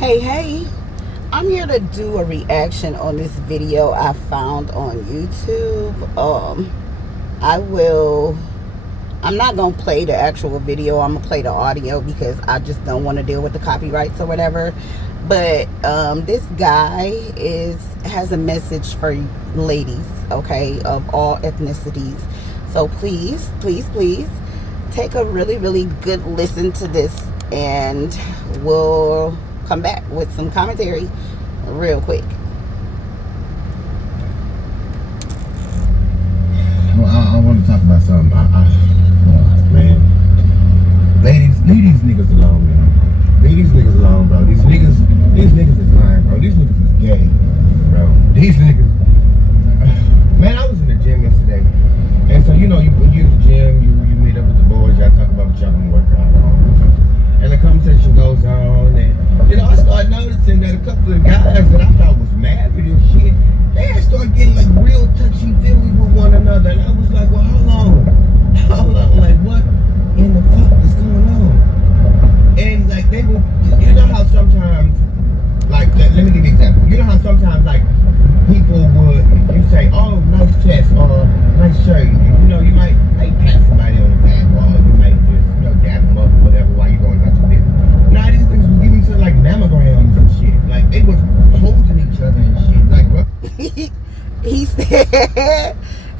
Hey, I'm here to do a reaction on this video I found on YouTube. I will, I'm not going to play the actual video. I'm going to play the audio because I just don't want to deal with the copyrights or whatever. But this guy has a message for ladies, okay, of all ethnicities. So please take a really good listen to this, and we'll come back with some commentary real quick. Well, I want to talk about something. Man, leave these niggas alone, man. Leave these niggas alone, bro. These niggas is lying, bro. These niggas is gay, bro. These niggas. Man, I was in the gym yesterday, and so when you at the gym, you meet up with the boys, y'all talk about what y'all gonna work out on, and the conversation goes on, and I started noticing that a couple of guys that I thought was married and shit, they had started getting like real touchy-feely with one another, and I was like, well, hold on, like what in the fuck is going on? And like they would, you know how sometimes, like let me give you an example. You know how sometimes like people would, you say, oh, nice chest or nice shirt. You might pat somebody on the back, or you might just dap them up or whatever while you're going about your business. Now these things were giving each other like mammograms and shit. Like they was holding each other and shit. Like what?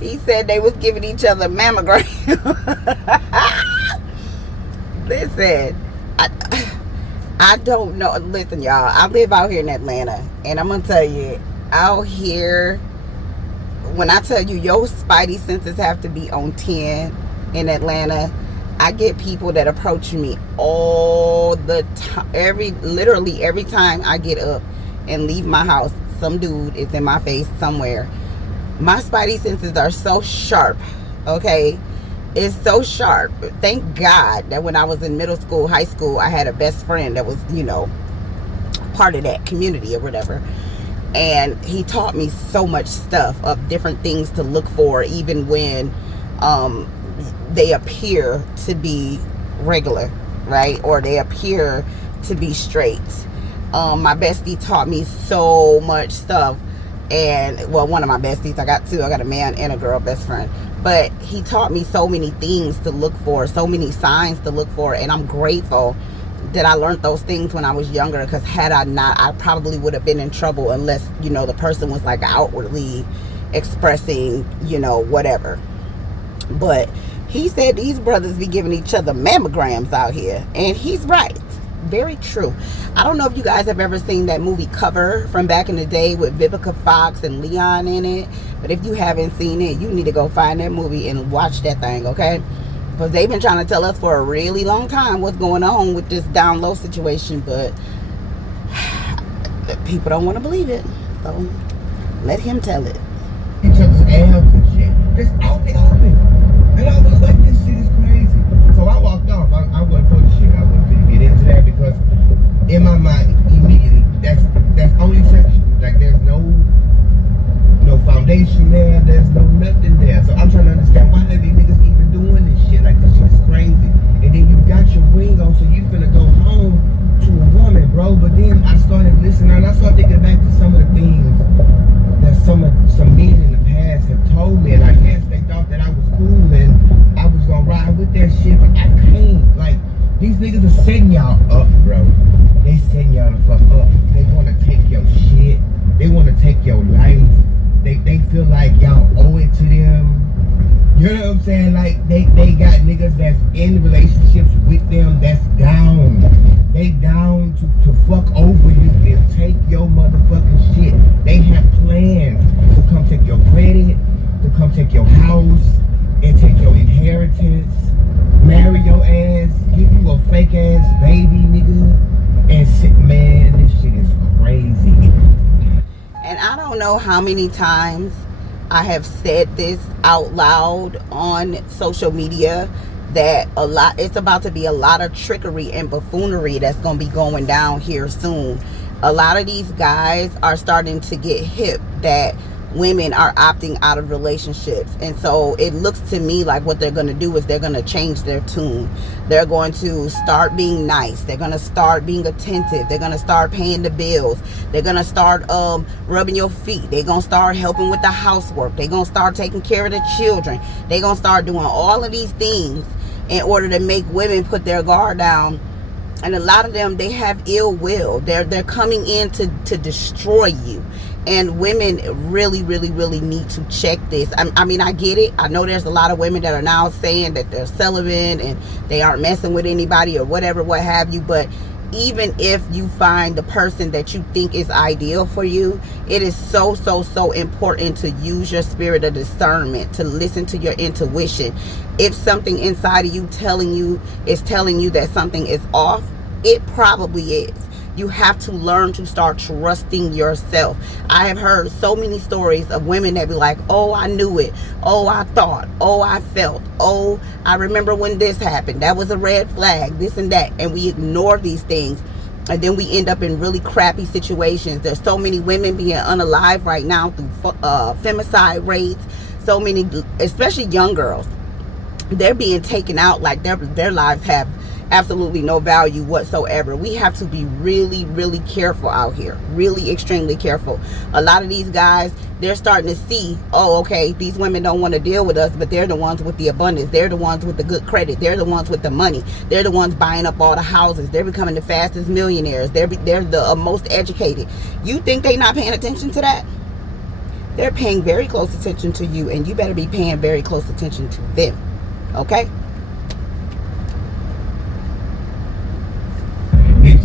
he said they was giving each other mammograms. Listen, I don't know. Listen, y'all, I live out here in Atlanta, and I'm gonna tell you, out here, when I tell you your spidey senses have to be on 10 in Atlanta, I get people that approach me all the time. Literally every time I get up and leave my house, some dude is in my face somewhere. My spidey senses are so sharp, okay? It's so sharp. Thank God that when I was in middle school, high school, I had a best friend that was, part of that community or whatever. And he taught me so much stuff of different things to look for, even when they appear to be regular, right? Or they appear to be straight. My bestie taught me so much stuff. And, well, one of my besties, I got two. I got a man and a girl best friend. But he taught me so many things to look for, so many signs to look for. And I'm grateful that I learned those things when I was younger, because had I not, I probably would have been in trouble unless, the person was like outwardly expressing, whatever. But he said these brothers be giving each other mammograms out here. And he's right. Very true. I don't know if you guys have ever seen that movie Cover from back in the day with Vivica Fox and Leon in it. But if you haven't seen it, you need to go find that movie and watch that thing, okay? Because they've been trying to tell us for a really long time what's going on with this down low situation, but people don't want to believe it. So let him tell it. Each other's abs and shit. Just out the open. And I was like, this shit is crazy. So I walked off. I wasn't for the shit. I wasn't going to get into that because in my mind, immediately, that's only sexual. Like there's no foundation there. There's no nothing there. So I'm trying to understand why are these niggas even doing this shit? Like this shit is crazy. And then you got your ring on, so you finna go home to a woman, bro. But then I started listening and I started thinking back to some of the things that some men in the past have told me, and I guess they thought that I was cool and I was gonna ride with that shit, but I can't. Like these niggas are setting y'all up, bro. They setting y'all the fuck up. They wanna take your shit. They wanna take your life. They feel like y'all owe it to them. You know what I'm saying? Like they got niggas that's in relationships with them that's down. They down to fuck over you and take your motherfucking shit. They have plans to come take your credit, to come take your house, and take your inheritance, marry your ass, give you a fake ass baby, nigga, and sit, man, this shit is crazy. And I don't know how many times I have said this out loud on social media, that it's about to be a lot of trickery and buffoonery that's going to be going down here soon. A lot of these guys are starting to get hip that women are opting out of relationships. And so it looks to me like what they're going to do is they're going to change their tune. They're going to start being nice. They're going to start being attentive. They're going to start paying the bills. They're going to start rubbing your feet. They're going to start helping with the housework. They're going to start taking care of the children. They're going to start doing all of these things in order to make women put their guard down. And a lot of them, they have ill will. They're coming in to destroy you. And women really, really, really need to check this. I mean, I get it. I know there's a lot of women that are now saying that they're celibate and they aren't messing with anybody or whatever, what have you. But even if you find the person that you think is ideal for you, it is so, so, so important to use your spirit of discernment, to listen to your intuition. If something inside of you is telling you that something is off, it probably is. You have to learn to start trusting yourself. I have heard so many stories of women that be like, oh, I knew it. Oh, I thought. Oh, I felt. Oh, I remember when this happened. That was a red flag, this and that. And we ignore these things. And then we end up in really crappy situations. There's so many women being unalive right now through femicide rates. So many, especially young girls, they're being taken out like their lives have absolutely no value whatsoever. We have to be really, really careful out here. Really extremely careful. A lot of these guys, they're starting to see, oh, okay, these women don't want to deal with us, but they're the ones with the abundance. They're the ones with the good credit. They're the ones with the money. They're the ones buying up all the houses. They're becoming the fastest millionaires. They're the most educated. You think they're not paying attention to that? They're paying very close attention to you, and you better be paying very close attention to them. Okay?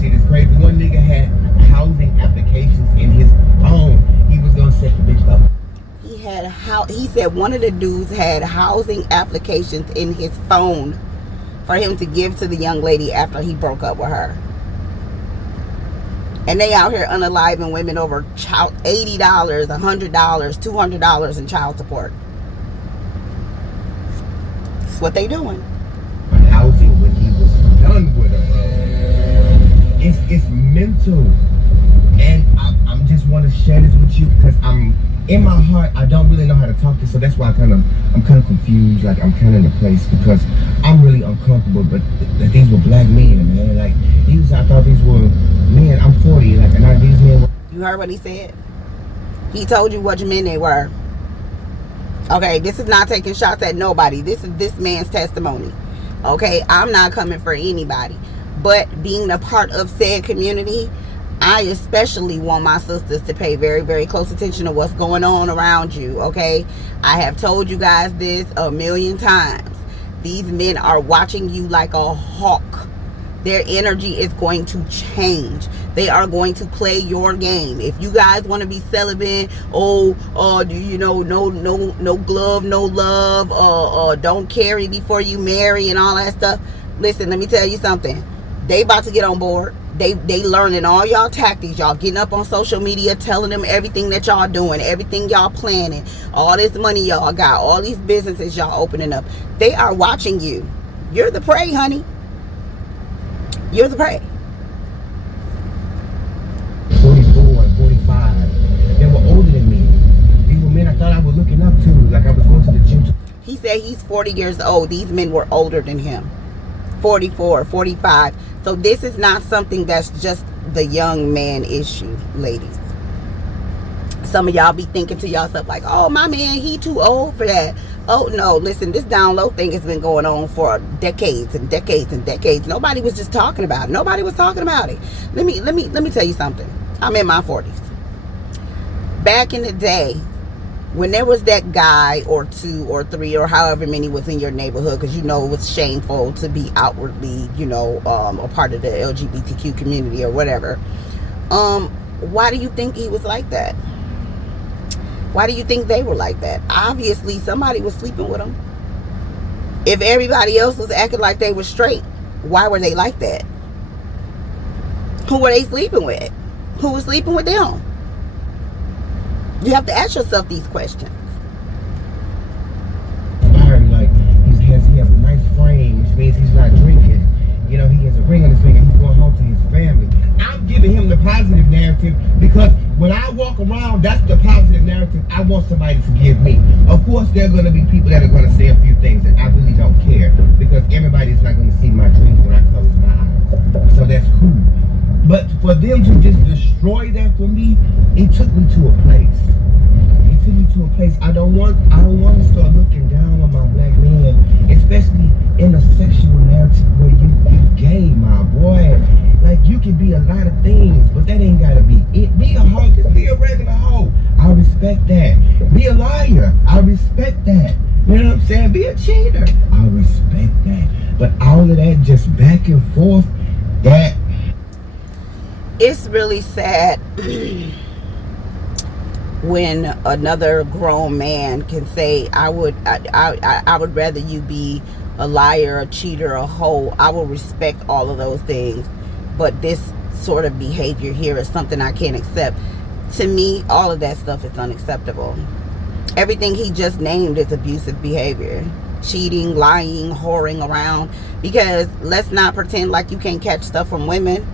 See, this crazy. One nigga had housing applications in his phone. He was gonna set the bitch up. He said one of the dudes had housing applications in his phone for him to give to the young lady after he broke up with her. And they out here unaliving women over $80, $100, $200 in child support. That's what they doing. Housing when he was done with her. It's mental, and I just want to share this with you because I'm in my heart. I don't really know how to talk to, so that's why I'm kind of confused. Like I'm kind of in a place because I'm really uncomfortable. But these were black men, man. Like I thought these were men. I'm 40, like, and these men were. You heard what he said? He told you what men they were. Okay, this is not taking shots at nobody. This is this man's testimony. Okay, I'm not coming for anybody. But being a part of said community, I especially want my sisters to pay very, very close attention to what's going on around you, okay? I have told you guys this a million times. These men are watching you like a hawk. Their energy is going to change. They are going to play your game. If you guys want to be celibate, no glove, no love, don't carry before you marry and all that stuff. Listen, let me tell you something. They about to get on board. They learning all y'all tactics. Y'all getting up on social media, telling them everything that y'all doing, everything y'all planning, all this money y'all got, all these businesses y'all opening up. They are watching you. You're the prey, honey. You're the prey. 44 and 45. They were older than me. These were men I thought I was looking up to. Like I was going to the gym. He said he's 40 years old. These men were older than him. 44, 45. So this is not something that's just the young man issue, ladies. Some of y'all be thinking to yourself like, oh, my man, he too old for that. Oh, no, listen, this down low thing has been going on for decades and decades and decades. Nobody was just talking about it. Nobody was talking about it. Let me tell you something. I'm in my 40s. Back in the day, when there was that guy or two or three or however many was in your neighborhood, because it was shameful to be outwardly, a part of the LGBTQ community or whatever. Why do you think he was like that? Why do you think they were like that? Obviously, somebody was sleeping with them. If everybody else was acting like they were straight, why were they like that? Who were they sleeping with? Who was sleeping with them? You have to ask yourself these questions. Like he has a nice frame, which means he's not drinking. He has a ring on his finger. He's going home to his family. I'm giving him the positive narrative because when I walk around, that's the positive narrative I want somebody to give me. Of course, there are going to be people that are going to say a few things that I really don't care, because everybody's not going to see my dreams when I close my eyes. So that's cool. But for them to just destroy that for me, it took me to a place. It took me to a place I don't want to start looking down on my black man, especially in a sexual narrative where you gay, my boy. Like, you can be a lot of things, but that ain't gotta be it. Be a hoe, just be a regular hoe. I respect that. Be a liar. I respect that. You know what I'm saying? Be a cheater. I respect that. But all of that just back and forth, that it's really sad when another grown man can say, I would rather you be a liar, a cheater, a hoe. I will respect all of those things, but this sort of behavior here is something I can't accept. To me, all of that stuff is unacceptable. Everything he just named is abusive behavior. Cheating, lying, whoring around. Because let's not pretend like you can't catch stuff from women.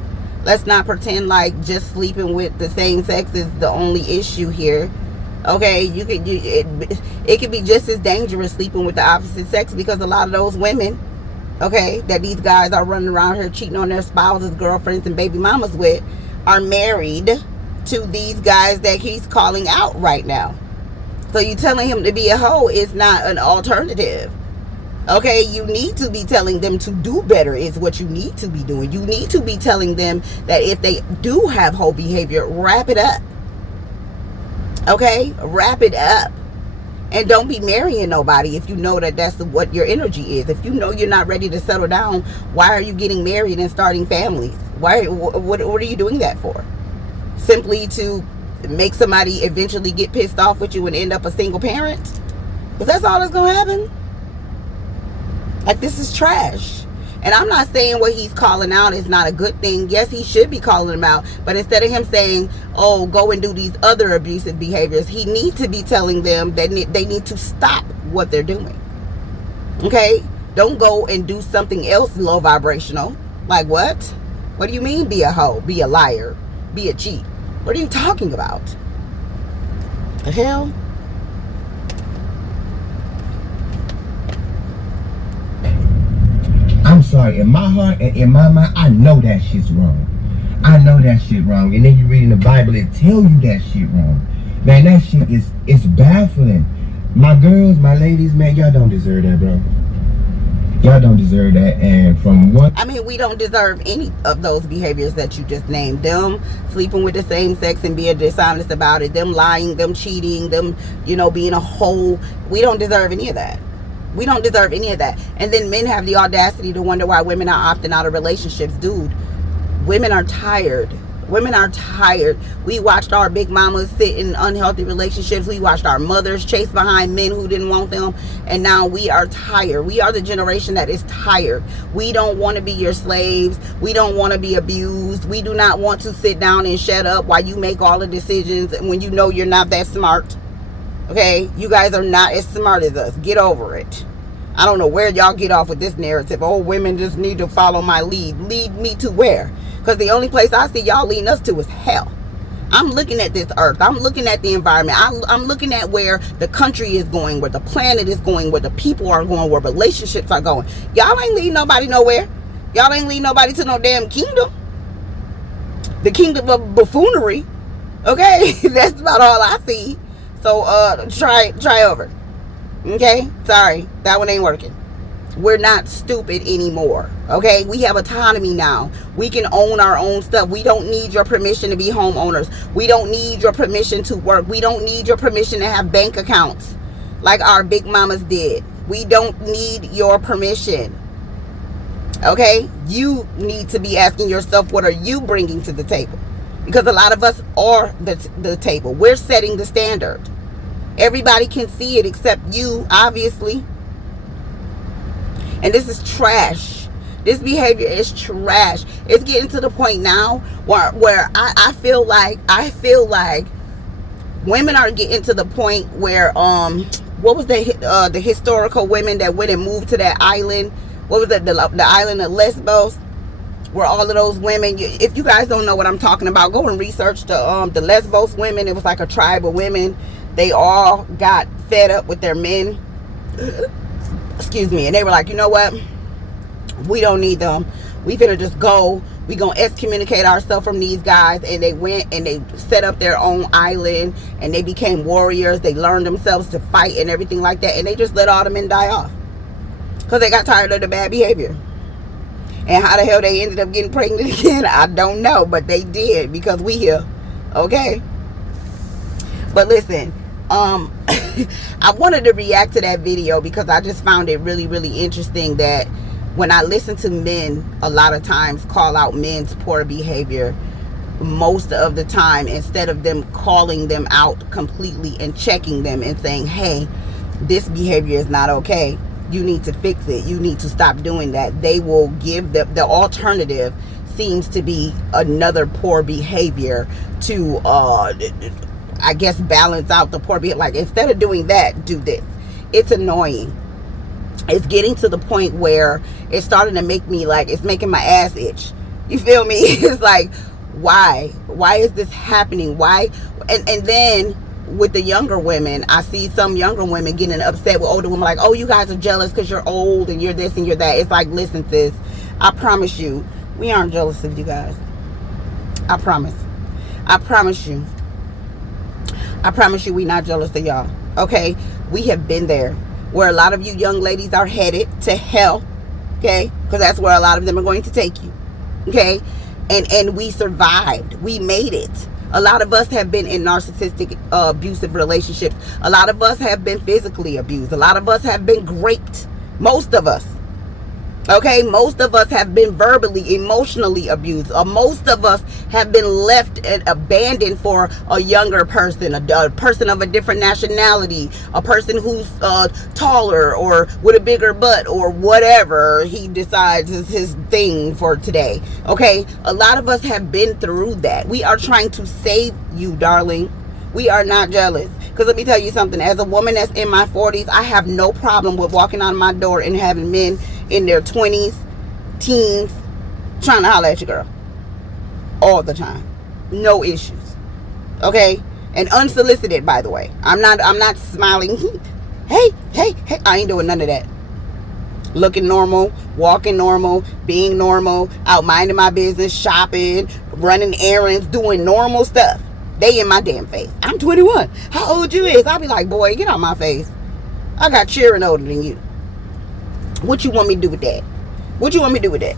Let's not pretend like just sleeping with the same sex is the only issue here. Okay, it could be just as dangerous sleeping with the opposite sex, because a lot of those women, okay, that these guys are running around here cheating on their spouses, girlfriends, and baby mamas with, are married to these guys that he's calling out right now. So you telling him to be a hoe is not an alternative. Okay, you need to be telling them to do better is what you need to be doing. You need to be telling them that if they do have hoe behavior, wrap it up. Okay, wrap it up. And don't be marrying nobody if you know that that's what your energy is. If you know you're not ready to settle down, why are you getting married and starting families? What are you doing that for? Simply to make somebody eventually get pissed off with you and end up a single parent? Because that's all that's going to happen. Like, this is trash. And I'm not saying what he's calling out is not a good thing. Yes, he should be calling them out. But instead of him saying, oh, go and do these other abusive behaviors, he needs to be telling them that they need to stop what they're doing. Okay? Don't go and do something else low vibrational. Like what? What do you mean be a hoe? Be a liar? Be a cheat? What are you talking about? The hell? I'm sorry, in my heart and in my mind, I know that shit's wrong. I know that shit wrong. And then you read in the Bible, it tell you that shit wrong. Man, that shit it's baffling. My girls, my ladies, man, y'all don't deserve that, bro. Y'all don't deserve that. And from what I mean, we don't deserve any of those behaviors that you just named. Them sleeping with the same sex and being dishonest about it. Them lying, them cheating, them, being a hoe. We don't deserve any of that. We don't deserve any of that. And then men have the audacity to wonder why women are opting out of relationships. Dude, women are tired. Women are tired. We watched our big mamas sit in unhealthy relationships. We watched our mothers chase behind men who didn't want them. And now we are tired. We are the generation that is tired. We don't want to be your slaves. We don't want to be abused. We do not want to sit down and shut up while you make all the decisions when you know you're not that smart. Okay? You guys are not as smart as us. Get over it. I don't know where y'all get off with this narrative. Oh, women just need to follow my lead. Lead me to where? Because the only place I see y'all leading us to is hell. I'm looking at this earth. I'm looking at the environment. I'm looking at where the country is going, where the planet is going, where the people are going, where relationships are going. Y'all ain't leading nobody nowhere. Y'all ain't leading nobody to no damn kingdom. The kingdom of buffoonery. Okay? That's about all I see. So try over. Okay? Sorry. That one ain't working. We're not stupid anymore. Okay? We have autonomy now. We can own our own stuff. We don't need your permission to be homeowners. We don't need your permission to work. We don't need your permission to have bank accounts like our big mamas did. We don't need your permission. Okay? You need to be asking yourself, what are you bringing to the table? Because a lot of us are the table. We're setting the standard. Everybody can see it except you, obviously. And this is trash. This behavior is trash. It's getting to the point now where I feel like women are getting to the point where what was the historical women that went and moved to that island? What was it? The island of Lesbos. where all of those women, if you guys don't know what I'm talking about, go and research the Lesbos women. It was like a tribe of women. They all got fed up with their men. Excuse me. And they were like, you know what? We don't need them. We finna just go. We gonna excommunicate ourselves from these guys. And they went and they set up their own island. And they became warriors. They learned themselves to fight and everything like that. And they just let all the men die off. Because they got tired of the bad behavior. And how the hell they ended up getting pregnant again, I don't know. But they did, because we here. Okay? But listen, I wanted to react to that video because I just found it really, really interesting that when I listen to men a lot of times call out men's poor behavior, most of the time, instead of them calling them out completely and checking them and saying, hey, this behavior is not okay, you need to fix it, you need to stop doing that, they will give the alternative seems to be another poor behavior to I guess balance out the poor behavior. Like, instead of doing that, do this. It's annoying. It's getting to the point where it's starting to make me, like, it's making my ass itch. You feel me? It's like, why is this happening? Why? And then with the younger women, I see some younger women getting upset with older women, like, oh, you guys are jealous because you're old and you're this and you're that. It's like, listen, sis, I promise you, we aren't jealous of you guys. I promise you we not jealous of y'all. Okay? We have been there where a lot of you young ladies are headed to hell. Okay? Because that's where a lot of them are going to take you. Okay? And we survived. We made it. A lot of us have been in narcissistic, abusive relationships. A lot of us have been physically abused. A lot of us have been raped. Most of us. Okay, most of us have been verbally, emotionally abused. Most of us have been left and abandoned for a younger person, a person of a different nationality, a person who's taller or with a bigger butt or whatever he decides is his thing for today. Okay, a lot of us have been through that. We are trying to save you, darling. We are not jealous. Because let me tell you something. As a woman that's in my 40s, I have no problem with walking out of my door and having men in their 20s, teens, trying to holler at your girl. All the time. No issues. Okay? And unsolicited, by the way. I'm not smiling. Hey. I ain't doing none of that. Looking normal, walking normal, being normal, out minding my business, shopping, running errands, doing normal stuff. They in my damn face. I'm 21. How old you is? I'll be like, boy, get out my face. I got cheering older than you. What you want me to do with that? What you want me to do with that?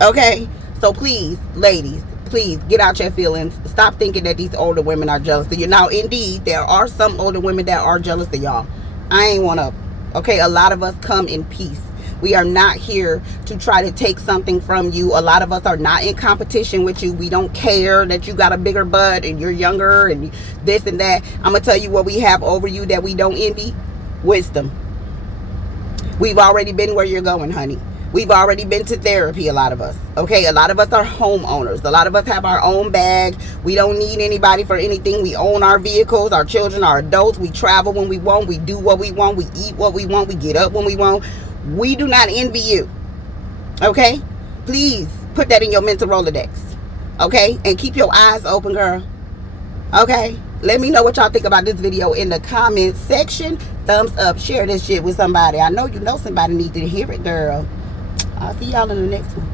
Okay? So please, ladies, please get out your feelings. Stop thinking that these older women are jealous of you. Now, indeed, there are some older women that are jealous of y'all. I ain't one of them. Okay? A lot of us come in peace. We are not here to try to take something from you. A lot of us are not in competition with you. We don't care that you got a bigger butt and you're younger and this and that. I'm going to tell you what we have over you that we don't envy. Wisdom. We've already been where you're going, honey. We've already been to therapy, a lot of us. Okay, a lot of us are homeowners. A lot of us have our own bag. We don't need anybody for anything. We own our vehicles. Our children are adults. We travel when we want. We do what we want. We eat what we want. We get up when we want. We do not envy you. Okay? Please put that in your mental Rolodex. Okay? And keep your eyes open, girl. Okay? Let me know what y'all think about this video in the comments section. Thumbs up. Share this shit with somebody. I know you know somebody needs to hear it, girl. I'll see y'all in the next one.